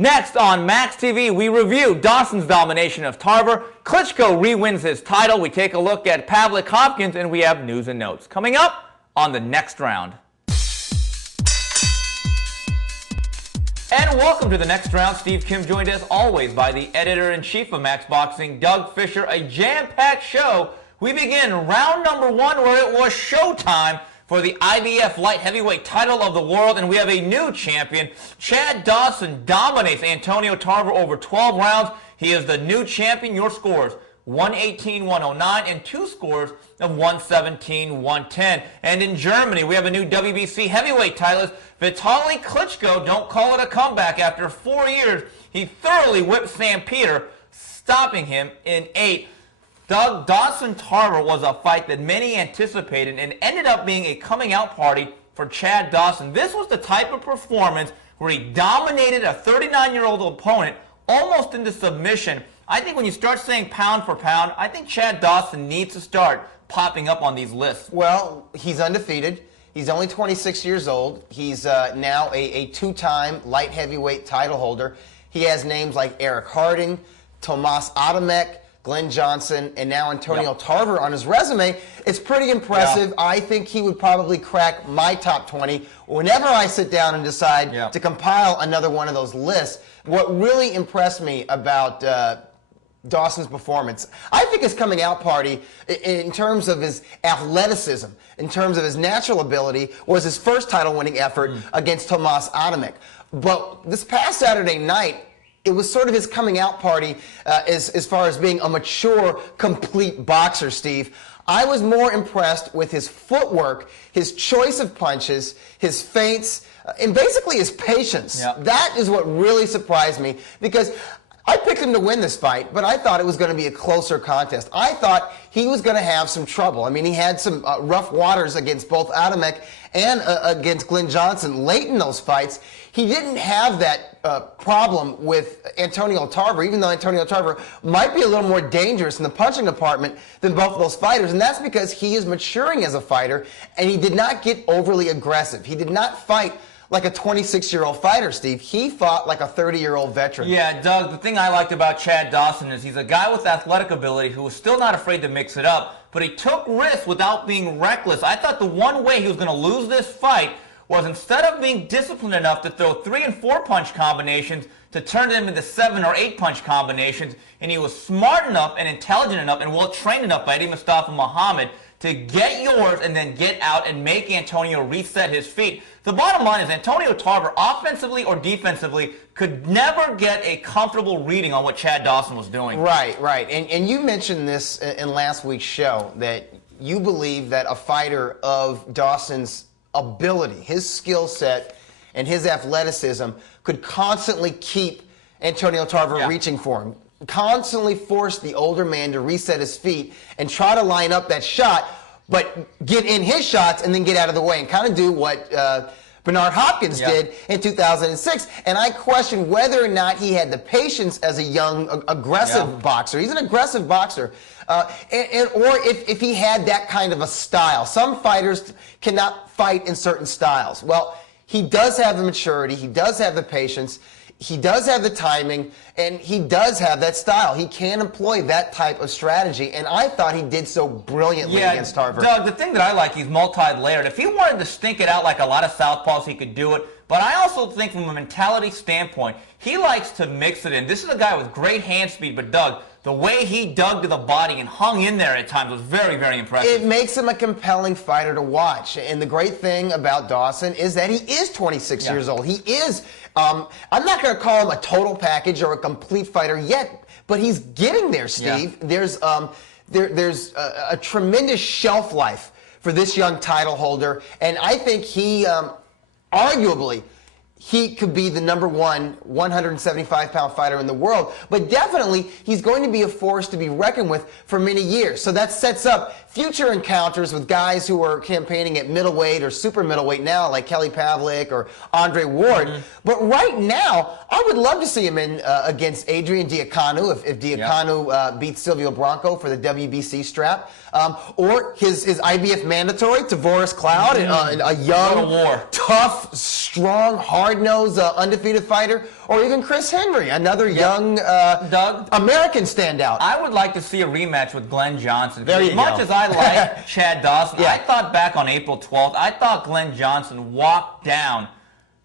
Next on Max TV, we review Dawson's domination of Tarver. Klitschko re-wins his title. We take a look at Pavlik Hopkins, and we have news and notes. Coming up on the next round. And welcome to the next round. Steve Kim joined as always by the editor-in-chief of Max Boxing, Doug Fischer. A jam-packed show. We begin round number one where it was showtime for the IBF light heavyweight title of the world, and we have a new champion. Chad Dawson dominates Antonio Tarver over 12 rounds. He is the new champion. Your scores: 118-109 and two scores of 117-110. And in Germany, we have a new WBC heavyweight titleist, Vitaly Klitschko. Don't call it a comeback. After 4 years, he thoroughly whipped Sam Peter, stopping him in 8. Doug, Dawson-Tarver was a fight that many anticipated and ended up being a coming-out party for Chad Dawson. This was the type of performance where he dominated a 39-year-old opponent almost into submission. I think when you start saying pound for pound, I think Chad Dawson needs to start popping up on these lists. Well, he's undefeated. He's only 26 years old. He's now a two-time light heavyweight title holder. He has names like Eric Harding, Tomas Adamek, Glenn Johnson, and now Antonio Tarver on his resume. It's pretty impressive. I think he would probably crack my top 20 whenever I sit down and decide to compile another one of those lists. What really impressed me about Dawson's performance, I think his coming out party in terms of his athleticism, in terms of his natural ability, was his first title winning effort against Tomas Adamek. But this past Saturday night, it was sort of his coming out party as far as being a mature, complete boxer, Steve. I was more impressed with his footwork, his choice of punches, his feints, and basically his patience. That is what really surprised me, because I picked him to win this fight, but I thought it was going to be a closer contest. I thought he was going to have some trouble. I mean, he had some rough waters against both Adamek and against Glenn Johnson late in those fights. He didn't have that problem with Antonio Tarver, even though Antonio Tarver might be a little more dangerous in the punching department than both of those fighters, and that's because he is maturing as a fighter, and he did not get overly aggressive. He did not fight like a 26-year-old fighter, Steve. He fought like a 30-year-old veteran. Yeah, Doug, the thing I liked about Chad Dawson is he's a guy with athletic ability who was still not afraid to mix it up, but he took risks without being reckless. I thought the one way he was going to lose this fight was, instead of being disciplined enough to throw 3 and 4 punch combinations, to turn them into 7 or 8 punch combinations, and he was smart enough and intelligent enough and well trained enough by Eddie Mustafa Muhammad to get yours and then get out and make Antonio reset his feet. The bottom line is Antonio Tarver, offensively or defensively, could never get a comfortable reading on what Chad Dawson was doing. Right. And you mentioned this in last week's show, that you believe that a fighter of Dawson's ability, his skill set, and his athleticism could constantly keep Antonio Tarver reaching for him, constantly force the older man to reset his feet and try to line up that shot, but get in his shots and then get out of the way, and kind of do what Bernard Hopkins did in 2006. And I question whether or not he had the patience as a young, aggressive boxer. He's an aggressive boxer. Or if he had that kind of a style. Some fighters cannot fight in certain styles. Well, he does have the maturity, he does have the patience, he does have the timing, and he does have that style. He can employ that type of strategy, and I thought he did so brilliantly against Tarver. Doug, the thing that I like, he's multi-layered. If he wanted to stink it out like a lot of southpaws, he could do it. But I also think from a mentality standpoint, he likes to mix it in. This is a guy with great hand speed, but Doug, the way he dug to the body and hung in there at times was very, very impressive. It makes him a compelling fighter to watch. And the great thing about Dawson is that he is 26 years old. He is, I'm not going to call him a total package or a complete fighter yet, but he's getting there, Steve. There's a tremendous shelf life for this young title holder, and I think he arguably he could be the #1 175-pound fighter in the world, but definitely he's going to be a force to be reckoned with for many years. So that sets up future encounters with guys who are campaigning at middleweight or super middleweight now, like Kelly Pavlik or Andre Ward. But right now, I would love to see him in against Adrian Diacanu if Diacanu beats Silvio Bronco for the WBC strap, or his IBF mandatory Tavoris Cloud, and a young, tough, strong, hard hard-nosed, undefeated fighter, or even Chris Henry, another young Doug, American standout. I would like to see a rematch with Glenn Johnson. There you as much go. as I like Chad Dawson, Yeah. I thought back on April 12th, I thought Glenn Johnson walked down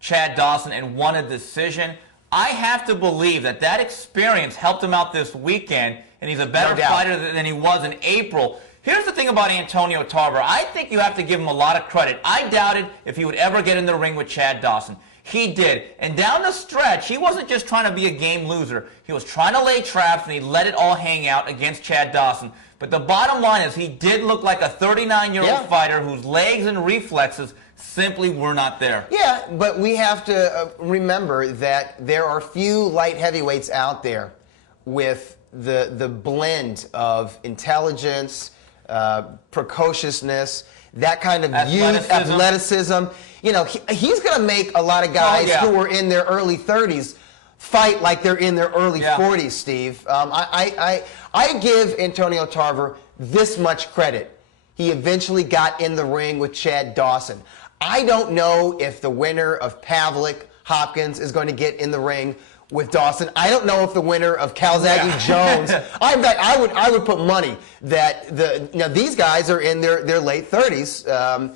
Chad Dawson and won a decision. I have to believe that that experience helped him out this weekend, and he's a better No doubt. fighter than he was in April. Here's the thing about Antonio Tarver. I think you have to give him a lot of credit. I doubted if he would ever get in the ring with Chad Dawson. He did. And down the stretch, he wasn't just trying to be a game loser. He was trying to lay traps, and he let it all hang out against Chad Dawson. But the bottom line is he did look like a 39-year-old fighter whose legs and reflexes simply were not there. Yeah, but we have to remember that there are few light heavyweights out there with the blend of intelligence, precociousness, that kind of youth, athleticism. You know, he's going to make a lot of guys who are in their early 30s fight like they're in their early 40s, Steve. I give Antonio Tarver this much credit. He eventually got in the ring with Chad Dawson. I don't know if the winner of Pavlik Hopkins is going to get in the ring with Dawson. I don't know if the winner of Calzaghe Jones. In fact, I would put money that these guys are in their late 30s.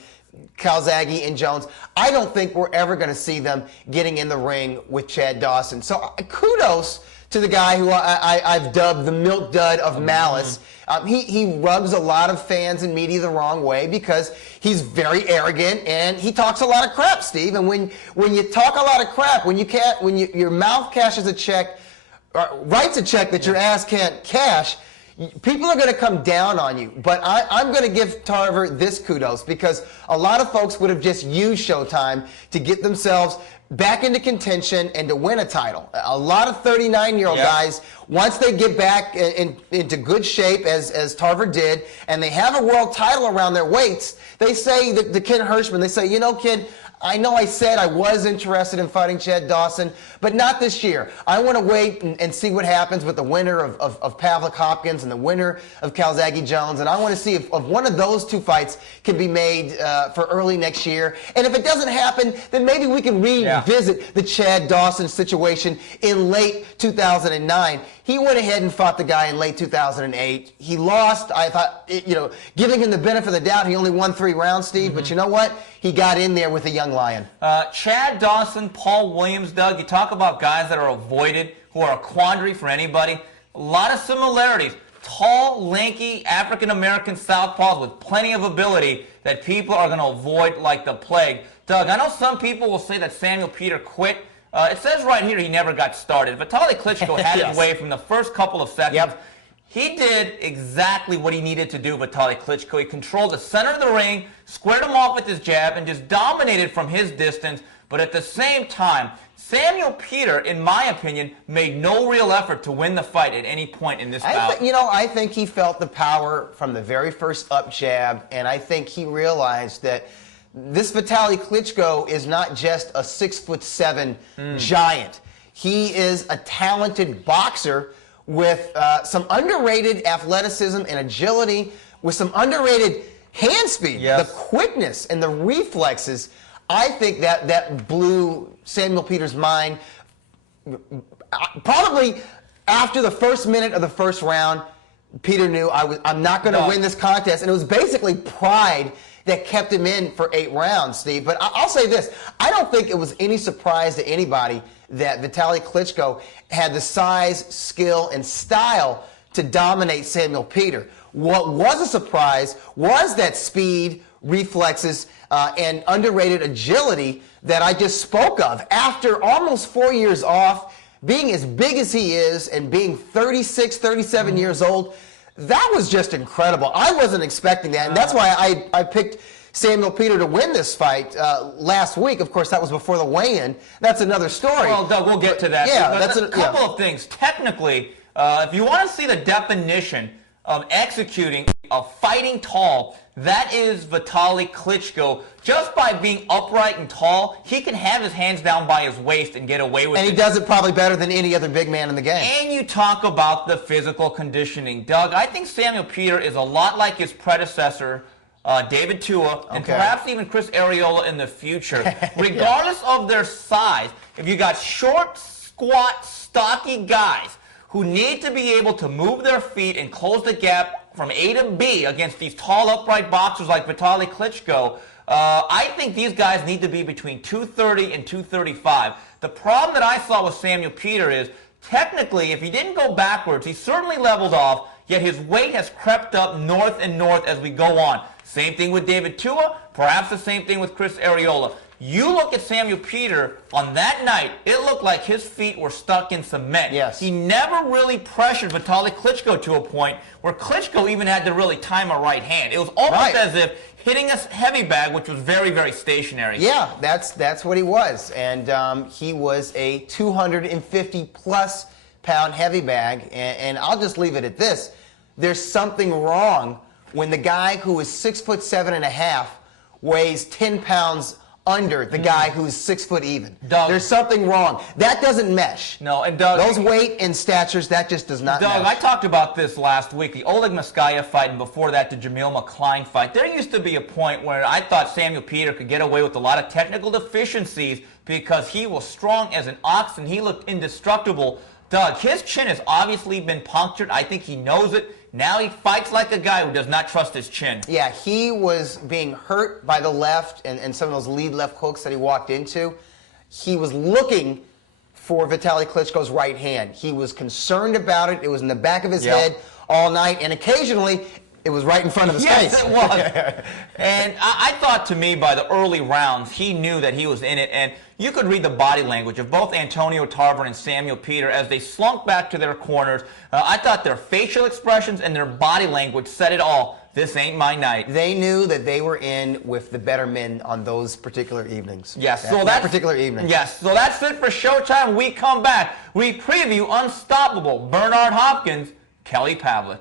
Calzaghe and Jones. I don't think we're ever going to see them getting in the ring with Chad Dawson. So kudos to the guy who I've dubbed the milk dud of malice. He rubs a lot of fans and media the wrong way because he's very arrogant and he talks a lot of crap, Steve. And when you talk a lot of crap, when your mouth cashes a check, writes a check that your ass can't cash, people are going to come down on you. But I'm going to give Tarver this kudos because a lot of folks would have just used Showtime to get themselves back into contention and to win a title. A lot of 39-year-old guys, once they get back into good shape, as Tarver did, and they have a world title around their weights, they say to Ken Hirschman, they say, you know, kid, I know I said I was interested in fighting Chad Dawson, but not this year. I want to wait and see what happens with the winner of Pavlik Hopkins and the winner of Calzaghe Jones, and I want to see if one of those two fights can be made for early next year. And if it doesn't happen, then maybe we can revisit the Chad Dawson situation in late 2009. He went ahead and fought the guy in late 2008. He lost. I thought, giving him the benefit of the doubt, he only won 3 rounds, Steve. But you know what? He got in there with a young lion. Chad Dawson, Paul Williams, Doug, you talk about guys that are avoided, who are a quandary for anybody. A lot of similarities. Tall, lanky, African-American southpaws with plenty of ability that people are going to avoid like the plague. Doug, I know some people will say that Samuel Peter quit. It says right here he never got started. Vitaly Klitschko had his way from the first couple of seconds. He did exactly what he needed to do, Vitaly Klitschko. He controlled the center of the ring, squared him off with his jab, and just dominated from his distance. But at the same time, Samuel Peter, in my opinion, made no real effort to win the fight at any point in this bout. I think he felt the power from the very first up jab, and I think he realized that this Vitaly Klitschko is not just a 6'7" giant. He is a talented boxer with some underrated athleticism and agility, with some underrated hand speed, the quickness and the reflexes. I think that blew Samuel Peter's mind. Probably after the first minute of the first round, Peter knew I'm not going to win this contest, and it was basically pride that kept him in for 8 rounds, Steve. But I'll say this. I don't think it was any surprise to anybody that Vitaly Klitschko had the size, skill, and style to dominate Samuel Peter. What was a surprise was that speed, reflexes, and underrated agility that I just spoke of. After almost 4 years off, being as big as he is and being 36, 37 years old, that was just incredible. I wasn't expecting that, and that's why I picked Samuel Peter to win this fight last week. Of course, that was before the weigh-in. That's another story. Well, Doug, we'll get to that. Yeah, that's a couple of things. Technically, if you want to see the definition of executing a fighting tall, that is Vitaly Klitschko. Just by being upright and tall, he can have his hands down by his waist and get away with it. And he does it probably better than any other big man in the game. And you talk about the physical conditioning. Doug, I think Samuel Peter is a lot like his predecessor, David Tua, and Okay. perhaps even Chris Arreola in the future. Regardless of their size, if you got short, squat, stocky guys who need to be able to move their feet and close the gap from A to B against these tall, upright boxers like Vitaly Klitschko, I think these guys need to be between 230 and 235. The problem that I saw with Samuel Peter is, technically, if he didn't go backwards, he certainly leveled off, yet his weight has crept up north and north as we go on. Same thing with David Tua, perhaps the same thing with Chris Arreola. You look at Samuel Peter, on that night, it looked like his feet were stuck in cement. Yes. He never really pressured Vitaly Klitschko to a point where Klitschko even had to really time a right hand. It was almost as if hitting a heavy bag, which was very, very stationary. Yeah, that's what he was. And he was a 250-plus pound heavy bag. And I'll just leave it at this. There's something wrong when the guy who is 6'7.5" weighs 10 pounds under the guy who's 6 foot even. Doug, there's something wrong. That doesn't mesh. No, and Doug, those weight and statures, that just does not Doug, mesh. I talked about this last week, the Oleg Moskaya fight, and before that, the Jamil McCline fight. There used to be a point where I thought Samuel Peter could get away with a lot of technical deficiencies because he was strong as an ox and he looked indestructible. Doug, his chin has obviously been punctured. I think he knows it. Now he fights like a guy who does not trust his chin. Yeah, he was being hurt by the left and some of those lead left hooks that he walked into. He was looking for Vitaly Klitschko's right hand. He was concerned about it. It was in the back of his head all night, and occasionally it was right in front of his face. Yes, it was. And I thought, to me, by the early rounds, he knew that he was in it. And you could read the body language of both Antonio Tarver and Samuel Peter as they slunk back to their corners. I thought their facial expressions and their body language said it all. This ain't my night. They knew that they were in with the better men on those particular evenings. Yes, that particular evening. Yes, so that's it for Showtime. We come back. We preview Unstoppable Bernard Hopkins, Kelly Pavlik.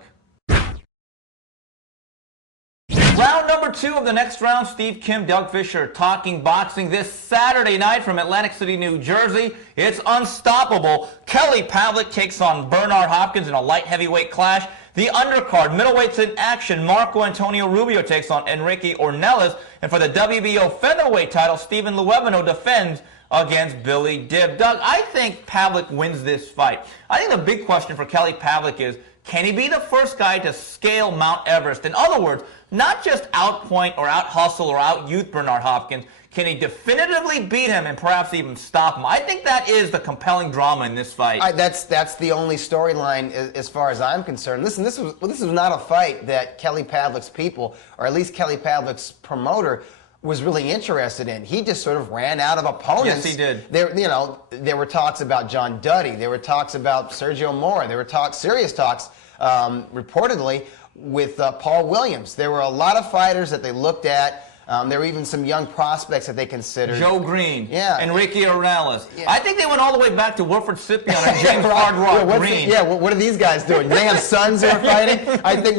Round number 2 of the next round, Steve Kim, Doug Fisher talking boxing this Saturday night from Atlantic City, New Jersey. It's Unstoppable. Kelly Pavlik takes on Bernard Hopkins in a light heavyweight clash. The undercard, middleweights in action, Marco Antonio Rubio takes on Enrique Ornelas. And for the WBO featherweight title, Stephen Luevano defends against Billy Dibb. Doug, I think Pavlik wins this fight. I think the big question for Kelly Pavlik is, can he be the first guy to scale Mount Everest? In other words, not just outpoint or out-hustle or out-youth Bernard Hopkins. Can he definitively beat him and perhaps even stop him? I think that is the compelling drama in this fight. That's the only storyline as far as I'm concerned. Listen, this was not a fight that Kelly Pavlik's people, or at least Kelly Pavlik's promoter, was really interested in. He just sort of ran out of opponents. Yes, he did. There were talks about John Duddy. There were talks about Sergio Mora. There were serious talks, reportedly, with Paul Williams. There were a lot of fighters that they looked at. There were even some young prospects that they considered. Joe Green, yeah, Enrique Ornelas. Yeah. I think they went all the way back to Wilfred Scipion and James Hard Rock Green. What are these guys doing? Do they have sons who are fighting? I think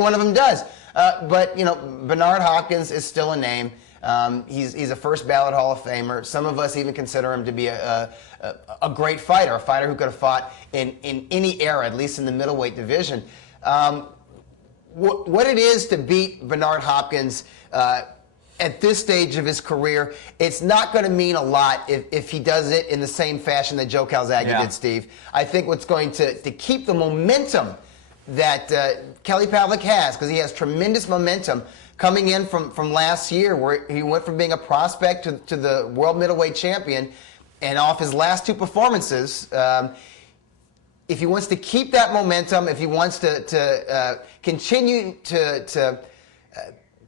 one of them does. But Bernard Hopkins is still a name. He's a first ballot Hall of Famer. Some of us even consider him to be a great fighter, a fighter who could have fought in any era, at least in the middleweight division. What it is to beat Bernard Hopkins at this stage of his career, it's not going to mean a lot if he does it in the same fashion that Joe Calzaghe did, Steve. I think what's going to keep the momentum that Kelly Pavlik has, because he has tremendous momentum coming in from last year, where he went from being a prospect to the world middleweight champion, and off his last 2 performances, if he wants to keep that momentum, if he wants to continue to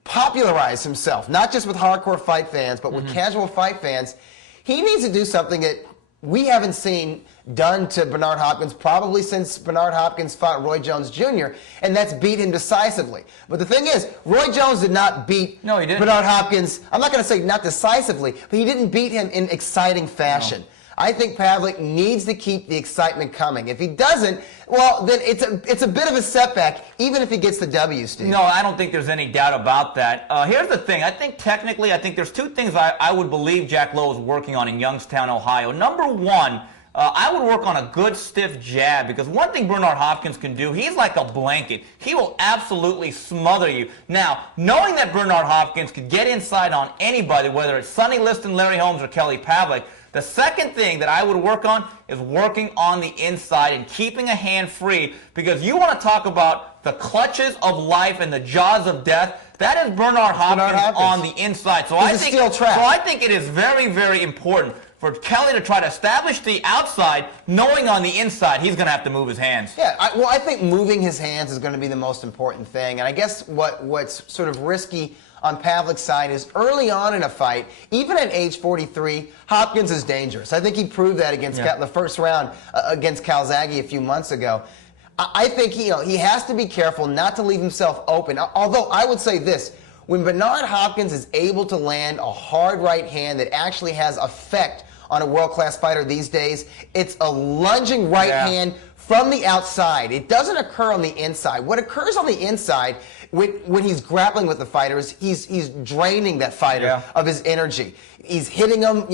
popularize himself, not just with hardcore fight fans, but with casual fight fans, he needs to do something that we haven't seen done to Bernard Hopkins probably since Bernard Hopkins fought Roy Jones Jr., and that's beat him decisively. But the thing is, Roy Jones did not beat Bernard Hopkins, I'm not going to say not decisively, but he didn't beat him in exciting fashion. No. I think Pavlik needs to keep the excitement coming. If he doesn't, well, then it's a bit of a setback, even if he gets the W, Steve. No, I don't think there's any doubt about that. Here's the thing. I think technically, there's 2 things I would believe Jack Lowe is working on in Youngstown, Ohio. Number one, I would work on a good stiff jab, because one thing Bernard Hopkins can do, he's like a blanket. He will absolutely smother you. Now, knowing that Bernard Hopkins could get inside on anybody, whether it's Sonny Liston, Larry Holmes, or Kelly Pavlik, the second thing that I would work on is working on the inside and keeping a hand free, because you want to talk about the clutches of life and the jaws of death. That is Bernard Hopkins on the inside. So I think it is very, very important for Kelly to try to establish the outside, knowing on the inside he's going to have to move his hands. Yeah, I think moving his hands is going to be the most important thing. And I guess what's sort of risky on Pavlik's side is early on in a fight, even at age 43, Hopkins is dangerous. I think he proved that against the first round against Calzaghe a few months ago. I think he has to be careful not to leave himself open. Although I would say this, when Bernard Hopkins is able to land a hard right hand that actually has effect on a world-class fighter these days, it's a lunging right hand from the outside. It doesn't occur on the inside. What occurs on the inside when he's grappling with the fighter is he's draining that fighter of his energy. He's hitting him,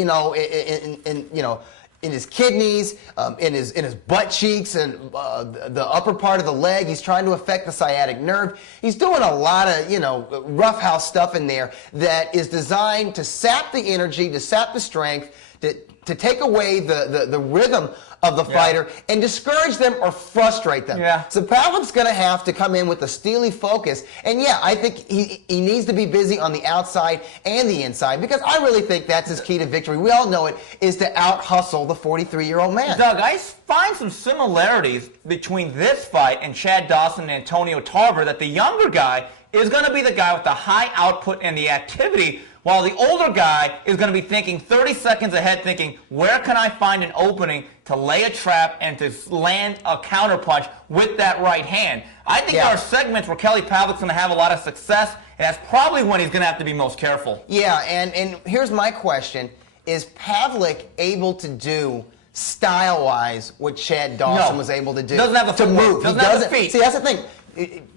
in his kidneys, in his butt cheeks, and the upper part of the leg. He's trying to affect the sciatic nerve. He's doing a lot of, roughhouse stuff in there that is designed to sap the energy, to sap the strength, to take away the rhythm of the fighter and discourage them or frustrate them. So Pavlik's going to have to come in with a steely focus. And I think he needs to be busy on the outside and the inside, because I really think that's his key to victory. We all know it is to out-hustle the 43-year-old man. Doug, I find some similarities between this fight and Chad Dawson and Antonio Tarver, that the younger guy is going to be the guy with the high output and the activity, while the older guy is going to be thinking 30 seconds ahead, thinking, where can I find an opening to lay a trap and to land a counterpunch with that right hand? I think there are segments where Kelly Pavlik's going to have a lot of success, and that's probably when he's going to have to be most careful. Yeah, and here's my question. Is Pavlik able to do style-wise what Chad Dawson was able to do? Doesn't have the footwork. Move. Doesn't have the feet. See, that's the thing.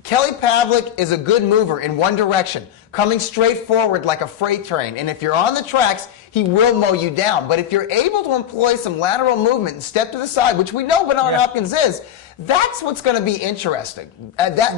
Kelly Pavlik is a good mover in one direction, coming straight forward like a freight train. And if you're on the tracks, he will mow you down. But if you're able to employ some lateral movement and step to the side, which we know Bernard Hopkins is, that's what's going to be interesting. Here's the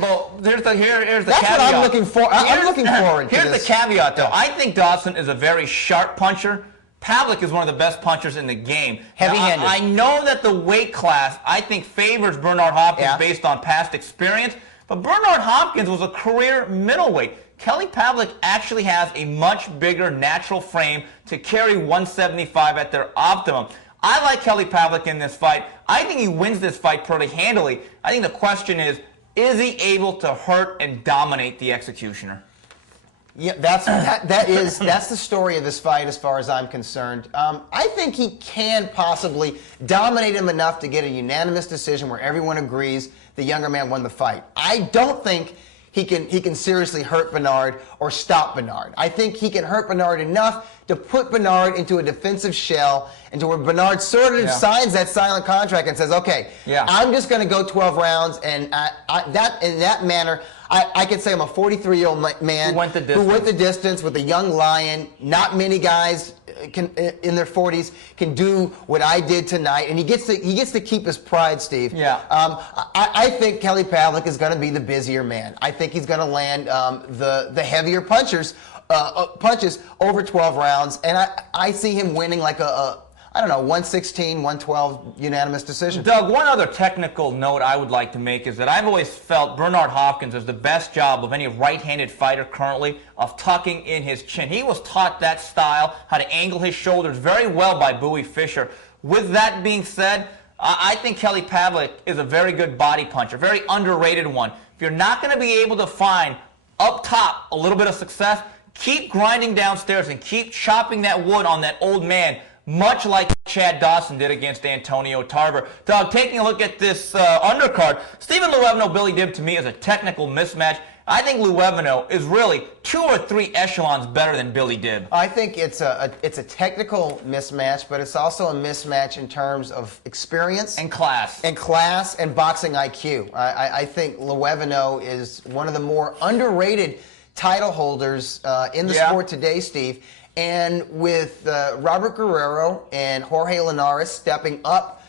caveat. That's what I'm looking for. I'm looking forward to this. Here's the caveat, though. I think Dawson is a very sharp puncher. Pavlik is one of the best punchers in the game. Heavy-handed. I know that the weight class, I think, favors Bernard Hopkins based on past experience, but Bernard Hopkins was a career middleweight. Kelly Pavlik actually has a much bigger natural frame to carry 175 at their optimum. I like Kelly Pavlik in this fight. I think he wins this fight pretty handily. I think the question is he able to hurt and dominate the executioner? Yeah, that's the story of this fight as far as I'm concerned. I think he can possibly dominate him enough to get a unanimous decision where everyone agrees the younger man won the fight. I don't think he can seriously hurt Bernard or stop Bernard. I think he can hurt Bernard enough to put Bernard into a defensive shell, and to where Bernard sort of signs that silent contract and says, okay, I'm just going to go 12 rounds, and in that manner, I can say I'm a 43-year-old man who went the distance with a young lion. Not many guys in their 40s can do what I did tonight, and he gets to keep his pride, Steve. I think Kelly Pavlik is going to be the busier man. I think he's going to land the heavier punches over 12 rounds, and I see him winning like I don't know, 116, 112 unanimous decision. Doug, one other technical note I would like to make is that I've always felt Bernard Hopkins does the best job of any right-handed fighter currently of tucking in his chin. He was taught that style, how to angle his shoulders very well by Bowie Fischer. With that being said, I think Kelly Pavlik is a very good body puncher, very underrated one. If you're not going to be able to find up top a little bit of success, keep grinding downstairs and keep chopping that wood on that old man, much like Chad Dawson did against Antonio Tarver. Doug, taking a look at this undercard, Stephen Luevno, Billy Dib, to me, is a technical mismatch. I think Luevno is really 2 or 3 echelons better than Billy Dib. I think it's a technical mismatch, but it's also a mismatch in terms of experience and class and boxing IQ. I think Luevno is one of the more underrated title holders in the sport today, Steve. And with Robert Guerrero and Jorge Linares stepping up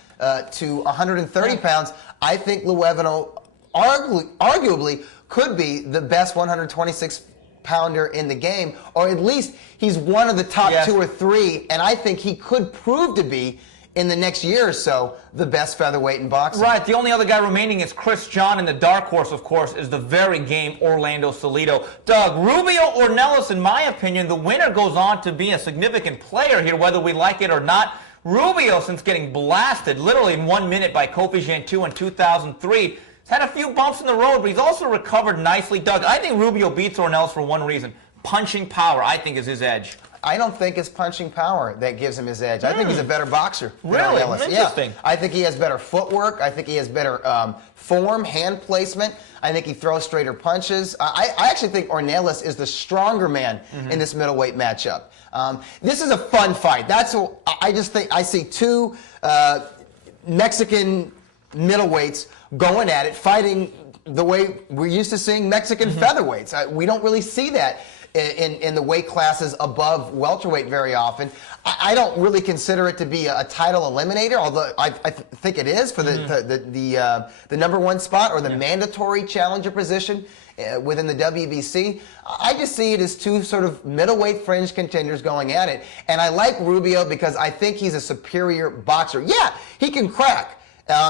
to 130 pounds, I think Luevano arguably could be the best 126-pounder in the game, or at least he's one of the top 2 or 3, and I think he could prove to be, in the next year or so, the best featherweight in boxing. Right. The only other guy remaining is Chris John, and the dark horse, of course, is the very game Orlando Salido. Doug, Rubio or Nellis, in my opinion, the winner goes on to be a significant player here, whether we like it or not. Rubio, since getting blasted literally in 1 minute by Kofi Jantu in 2003, has had a few bumps in the road, but he's also recovered nicely. Doug, I think Rubio beats Ornelas for one reason. Punching power, I think, is his edge. I don't think it's punching power that gives him his edge. I think he's a better boxer than really? Ornelas. Interesting. Yeah. I think he has better footwork. I think he has better form, hand placement. I think he throws straighter punches. I actually think Ornelas is the stronger man in this middleweight matchup. This is a fun fight. That's what I just think. I see 2 Mexican middleweights going at it, fighting the way we're used to seeing Mexican featherweights. We don't really see that in the weight classes above welterweight very often. I don't really consider it to be a title eliminator, although I think it is for the number 1 spot or the mandatory challenger position within the WBC. I just see it as 2 sort of middleweight fringe contenders going at it. And I like Rubio because I think he's a superior boxer. Yeah, he can crack.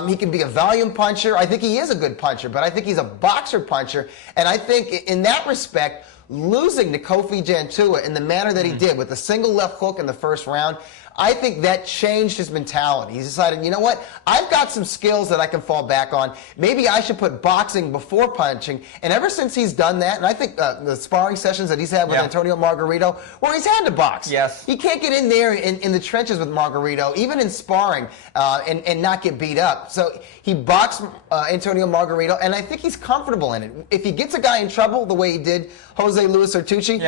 He can be a volume puncher. I think he is a good puncher, but I think he's a boxer puncher. And I think in that respect, losing to Kofi Jantua in the manner that he did with a single left hook in the first round, I think that changed his mentality. He's decided, you know what? I've got some skills that I can fall back on. Maybe I should put boxing before punching. And ever since he's done that, and I think the sparring sessions that he's had with Antonio Margarito, where he's had to box. Yes. He can't get in there in the trenches with Margarito, even in sparring, and not get beat up. So he boxed Antonio Margarito, and I think he's comfortable in it. If he gets a guy in trouble the way he did Jose Luis Ortucci,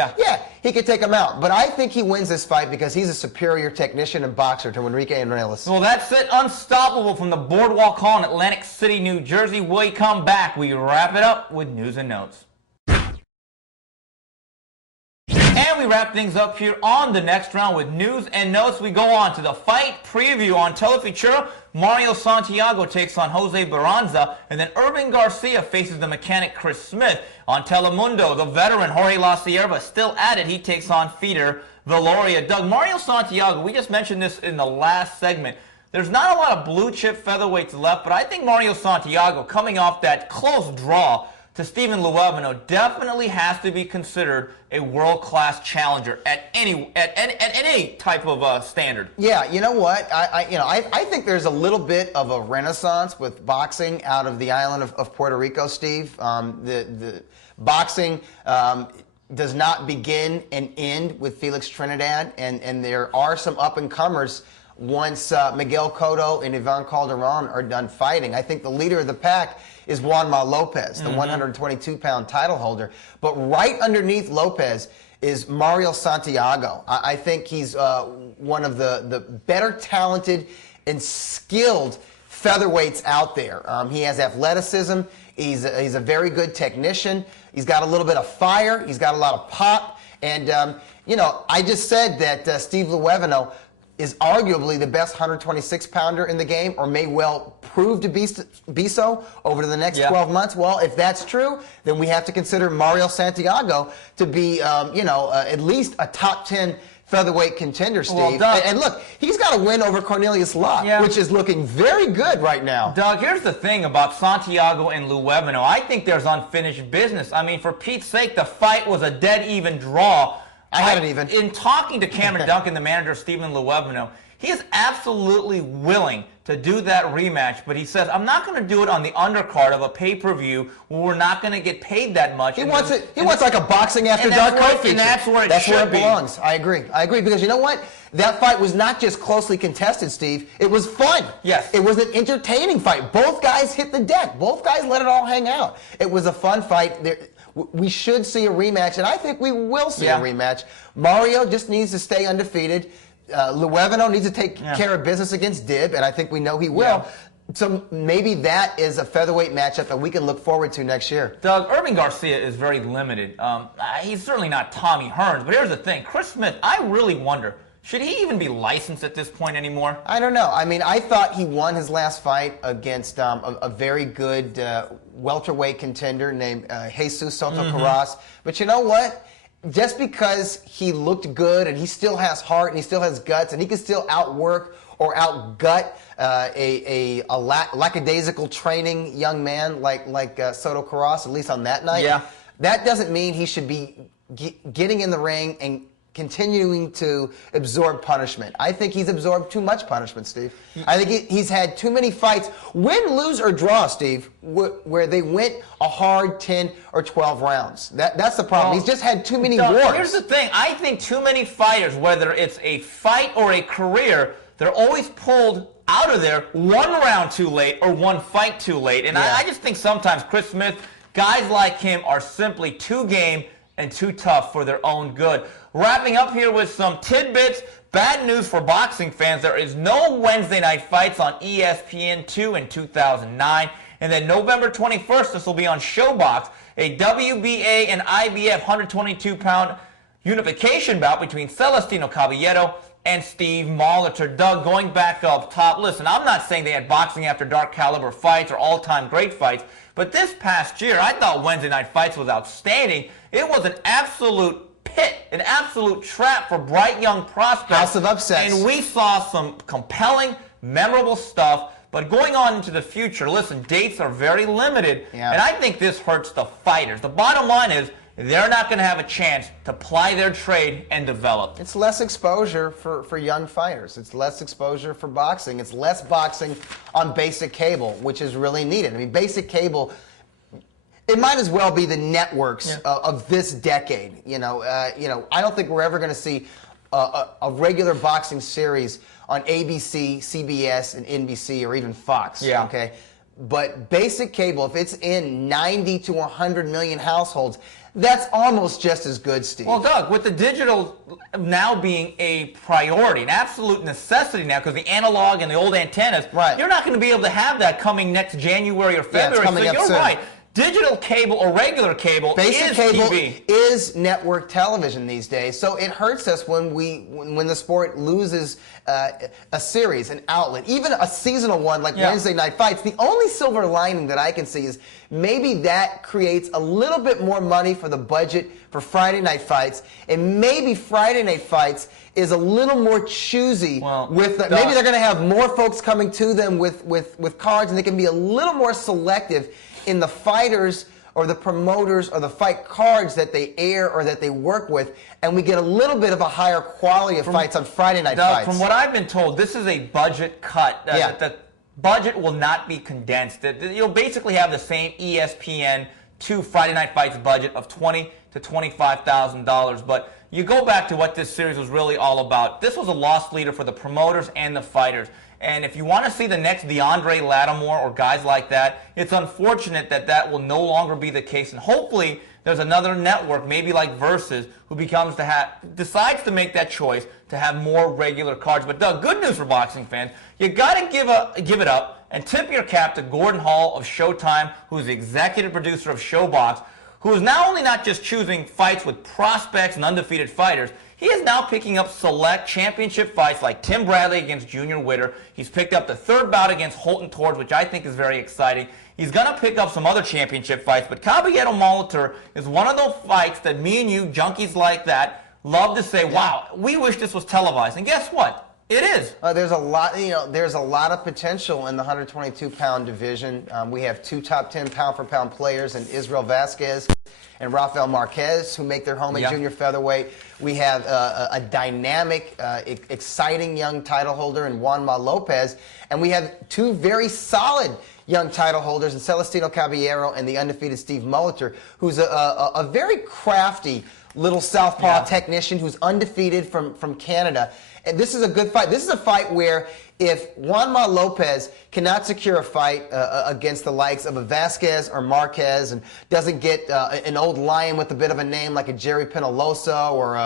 he could take him out. But I think he wins this fight because he's a superior technician and boxer to Enrique Ornelas. Well, that's it. Unstoppable from the Boardwalk Hall in Atlantic City, New Jersey. When we come back, we wrap it up with news and notes. And we wrap things up here on the next round with news and notes. We go on to the fight preview on Telefutura. Mario Santiago takes on Jose Barranza, and then Irvin Garcia faces the mechanic Chris Smith. On Telemundo, the veteran Jorge La Cierva still at it. He takes on Fedor Valoria. Doug, Mario Santiago, we just mentioned this in the last segment. There's not a lot of blue chip featherweights left, but I think Mario Santiago, coming off that close draw to Stephen Luevano, definitely has to be considered a world-class challenger at any type of standard. Yeah, you know what? I think there's a little bit of a renaissance with boxing out of the island of Puerto Rico, Steve. The boxing does not begin and end with Felix Trinidad, and there are some up-and-comers once Miguel Cotto and Ivan Calderon are done fighting. I think the leader of the pack is Juanma Lopez, the 122-pound title holder. But right underneath Lopez is Mario Santiago. I think he's one of the better talented and skilled featherweights out there. He has athleticism. He's a very good technician. He's got a little bit of fire. He's got a lot of pop. And, I just said that Steve Luevano is arguably the best 126-pounder in the game, or may well prove to be so over the next 12 months. Well, if that's true, then we have to consider Mario Santiago to be, at least a top 10 featherweight contender, Steve. Well, and look, he's got a win over Cornelius Locke, which is looking very good right now. Doug, here's the thing about Santiago and Luevano. I think there's unfinished business. I mean, for Pete's sake, the fight was a dead even draw. I had it even. In talking to Cameron Duncan, the manager of Stephen Luevano, he is absolutely willing to do that rematch, but he says, I'm not going to do it on the undercard of a pay-per-view where we're not going to get paid that much. He wants like a boxing after dark code feature. And that's where it belongs. I agree, because you know what? That fight was not just closely contested, Steve. It was fun. Yes. It was an entertaining fight. Both guys hit the deck. Both guys let it all hang out. It was a fun fight. We should see a rematch, and I think we will see a rematch. Mario just needs to stay undefeated. Luevano needs to take care of business against Dib, and I think we know he will. So maybe that is a featherweight matchup that we can look forward to next year. Doug, Irving Garcia is very limited. He's certainly not Tommy Hearns, but here's the thing. Chris Smith, I really wonder, should he even be licensed at this point anymore? I don't know. I mean, I thought he won his last fight against a very good welterweight contender named Jesus Soto Carras. But you know what? Just because he looked good and he still has heart and he still has guts and he can still outwork or outgut a lackadaisical training young man like Soto Carras, at least on that night, that doesn't mean he should be getting in the ring and continuing to absorb punishment. I think he's absorbed too much punishment, Steve. I think he's had too many fights, win, lose, or draw, Steve, where they went a hard 10 or 12 rounds. That's the problem. He's just had too many wars. Here's the thing. I think too many fighters, whether it's a fight or a career, they're always pulled out of there one round too late or one fight too late. And I just think sometimes Chris Smith, guys like him, are simply too game and too tough for their own good. Wrapping up here with some tidbits. Bad news for boxing fans. There is no Wednesday night fights on ESPN2 in 2009. And then November 21st, this will be on ShowBox, a WBA and IBF 122-pound unification bout between Celestino Caballero and Steve Molitor. Doug, going back up top, listen, I'm not saying they had boxing after dark caliber fights or all-time great fights, but this past year, I thought Wednesday night fights was outstanding. It was an absolute pit, an absolute trap for bright young prospects. House of upsets. And we saw some compelling, memorable stuff. But going on into the future, listen, dates are very limited, and I think this hurts the fighters. The bottom line is they're not going to have a chance to ply their trade and develop. It's less exposure for young fighters. It's less exposure for boxing. It's less boxing on basic cable, which is really needed. I mean, basic cable, it might as well be the networks of this decade. I don't think we're ever going to see a regular boxing series on ABC, CBS, and NBC, or even Fox. Okay, but basic cable, if it's in 90 to 100 million households, that's almost just as good, Steve. Well, Doug, with the digital now being a priority, an absolute necessity now, because the analog and the old antennas, you're not going to be able to have that coming next January or February. It's coming up soon. Right. Digital cable or regular cable Basic is cable TV. is network television these days, so it hurts us when the sport loses a series, an outlet, even a seasonal one like Wednesday night fights. The only silver lining that I can see is maybe that creates a little bit more money for the budget for Friday night fights, and maybe Friday night fights is a little more choosy with maybe they're going to have more folks coming to them with cards, and they can be a little more selective in the fighters or the promoters or the fight cards that they air or that they work with, and we get a little bit of a higher quality of fights on Friday night fights. From what I've been told, this is a budget cut. The budget will not be condensed. You'll basically have the same ESPN2 Friday night fights budget of $20,000 to $25,000, but you go back to what this series was really all about. This was a loss leader for the promoters and the fighters. And if you want to see the next DeAndre Lattimore or guys like that, it's unfortunate that that will no longer be the case. And hopefully there's another network, maybe like Versus, who decides to make that choice to have more regular cards. But Doug, good news for boxing fans. You got to give it up and tip your cap to Gordon Hall of Showtime, who's the executive producer of ShowBox, who is now only not just choosing fights with prospects and undefeated fighters. He is now picking up select championship fights like Tim Bradley against Junior Witter. He's picked up the third bout against Holton Torres, which I think is very exciting. He's going to pick up some other championship fights, but Caballero Molitor is one of those fights that me and you, junkies like that, love to say, wow, we wish this was televised. And guess what? It is. There's a lot, there's a lot of potential in the 122-pound division. We have two top 10 pound-for-pound players in Israel Vasquez and Rafael Marquez, who make their home at junior featherweight. We have a dynamic, exciting young title holder in Juanma Lopez, and we have two very solid young title holders in Celestino Caballero and the undefeated Steve Molitor, who's a very crafty little southpaw technician who's undefeated from Canada. And this is a good fight. This is a fight where if Juanma Lopez cannot secure a fight against the likes of a Vasquez or Marquez and doesn't get an old lion with a bit of a name like a Jerry Penalosa or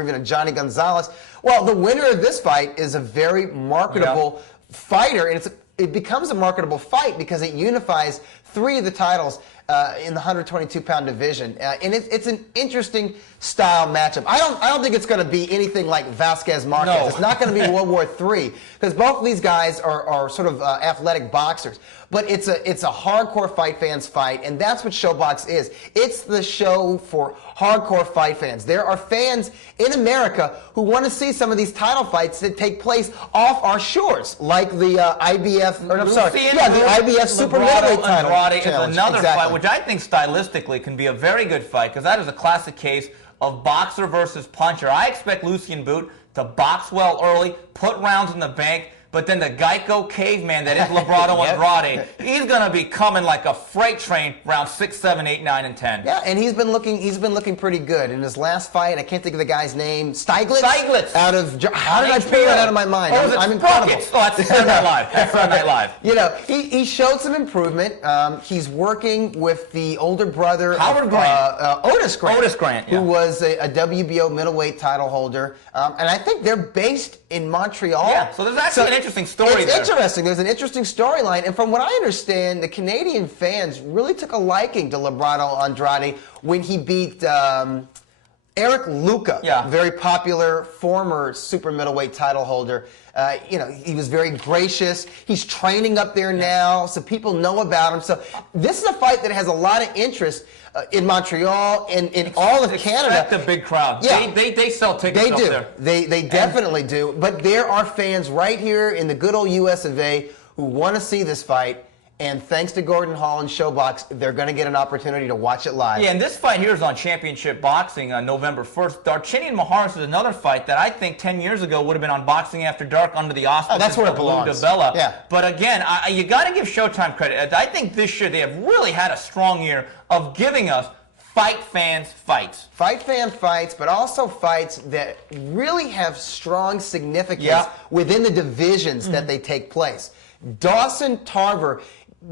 even a Johnny Gonzalez, well, the winner of this fight is a very marketable fighter, and it becomes a marketable fight because it unifies 3 of the titles in the 122-pound division, and it's an interesting style matchup. I don't think it's going to be anything like Vasquez Marquez. No. It's not going to be World War III because both of these guys are sort of athletic boxers. But it's a hardcore fight fans fight, and that's what ShoBox is. It's the show for hardcore fight fans. There are fans in America who want to see some of these title fights that take place off our shores, like the IBF. Or I'm sorry, the IBF Super Middleweight title challenge. Is another exactly. fight, which I think stylistically can be a very good fight because that is a classic case of boxer versus puncher. I expect Lucian Boot to box well early, put rounds in the bank, but then the Geico caveman that is Labrado Andrade, he's going to be coming like a freight train round 6, 7, 8, 9, and 10. Yeah, and he's been looking pretty good. In his last fight, I can't think of the guy's name. Steiglitz? Out of how did I pull that out of my mind? I'm incredible. Oh, that's Saturday Night Live. That's Saturday Night Live. You know, he showed some improvement. He's working with the older brother Howard Grant. Otis Grant. Otis Grant, yeah. Who was a WBO middleweight title holder. And I think they're based in Montreal. Yeah, so there's actually an interesting story there. It's interesting. There's an interesting storyline. And from what I understand, the Canadian fans really took a liking to Labrado Andrade when he beat Eric Luca, very popular former super middleweight title holder. You know, he was very gracious. He's training up there now, so people know about him. So this is a fight that has a lot of interest in Montreal and in all of Canada. Expect a big crowd. Yeah. They sell tickets They do. up there. They definitely do. But there are fans right here in the good old US of A who want to see this fight. And thanks to Gordon Hall and ShoBox, they're going to get an opportunity to watch it live. Yeah, and this fight here is on Championship Boxing on November 1st. Darchinyan Maharis is another fight that I think 10 years ago would have been on Boxing After Dark under the auspices that's where it of Lou belongs. DiBella. Yeah. But again, you got to give Showtime credit. I think this year they have really had a strong year of giving us fight fans fights. Fight fan fights, but also fights that really have strong significance within the divisions that they take place. Dawson Tarver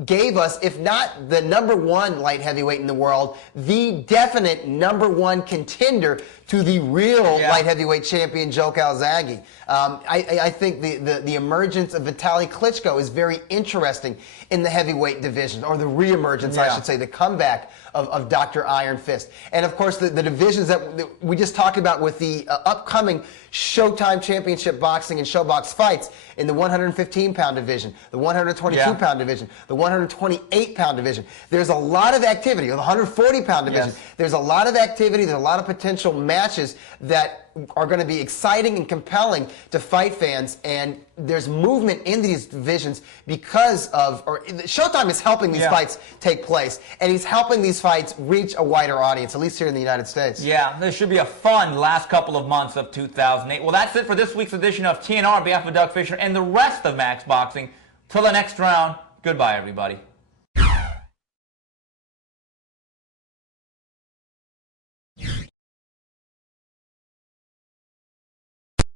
gave us, if not the #1 light heavyweight in the world, the definite #1 contender to the real light heavyweight champion, Joe Calzaghe. I think the emergence of Vitaly Klitschko is very interesting in the heavyweight division, or the reemergence, I should say, the comeback of Dr. Iron Fist. And of course, the divisions that we just talked about with the upcoming Showtime Championship Boxing and ShoBox fights in the 115-pound division, the 122-pound division, the 128-pound division. There's a lot of activity, or the 140-pound division. Yes. There's a lot of activity, there's a lot of potential matches that are going to be exciting and compelling to fight fans, and there's movement in these divisions because of, or Showtime is helping these fights take place, and he's helping these fights reach a wider audience, at least here in the United States. Yeah, this should be a fun last couple of months of 2008. Well, that's it for this week's edition of TNR on behalf of Doug Fischer and the rest of Max Boxing. Till the next round, goodbye, everybody.